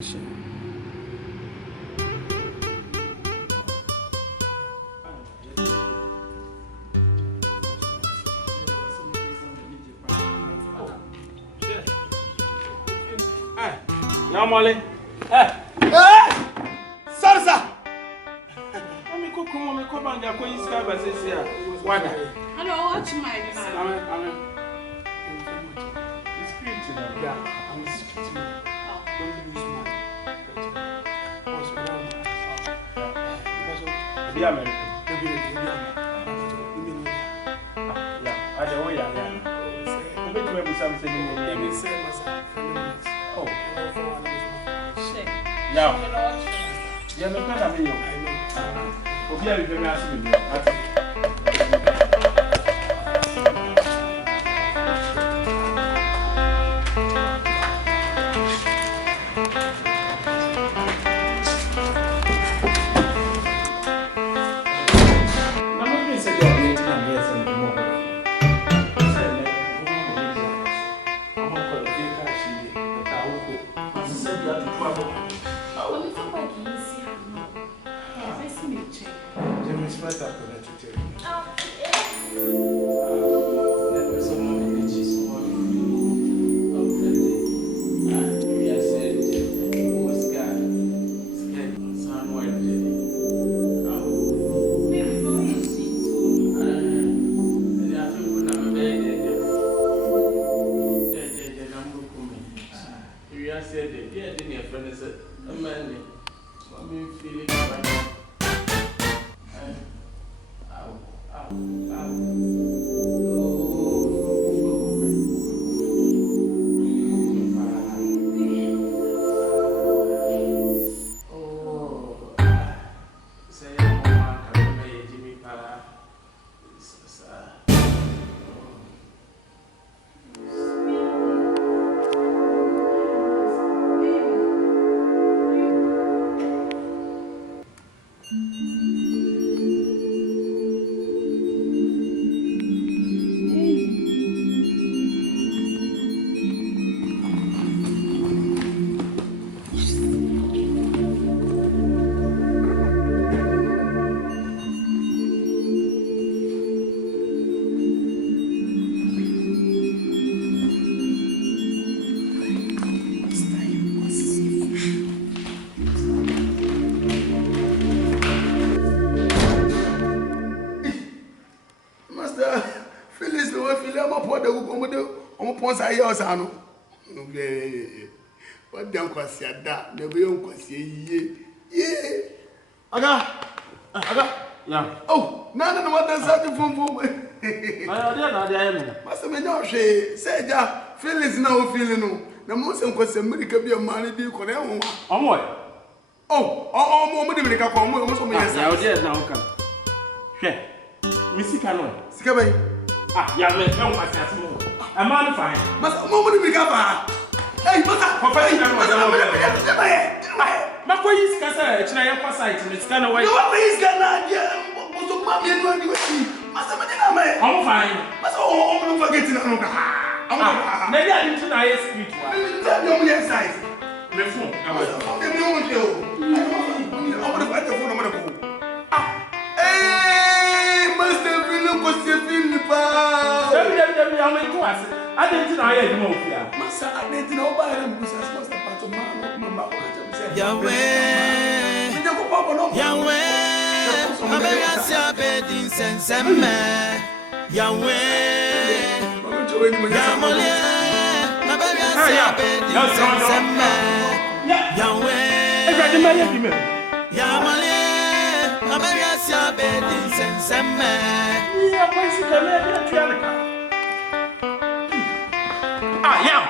Now, Molly. Sarsa! I'm a cook, woman, come on, you're going to sky by this year. What? I don't watch my It's great to know. Yeah, I'm speaking to you. Don't lose my also Be American. Yeah, I don't know. I'm going to make something in the name. Oh, yeah. Yeah, no, I mean, okay, I'm going to ask you. Once I hear Sano, what damn quasi that, the real quasi, ye. Aga, Yeah. oh, none of what does that from I don't Master Menoche said that Phyllis now feeling the most was a medical be a man, do you call them? On what? Oh, more money, make up on most of my Yes, now come. Share. We see Canon. Scabbay. Ah, yeah, let's go. A man fine. Master, more money, make up. Hey, Master, my boy is Cassa, it's not site, and it's kind of way. What is Ghana? Most of my men want you see. Master, I'm fine. Master, oh, don't forget to Maybe I didn't know I speak. Don't be excited. The phone. I'm going to fight the phone. I'm going to go. Hey, Master, what's your feeling? I didn't know I had no fear. Master, I didn't know about him because I was part of Yahweh, Abeyasia bedin senseme. Yahweh, Yahweh, Abeyasia bedin senseme. Yahweh, Yahweh, Abeyasia bedin senseme. Ah, yeah.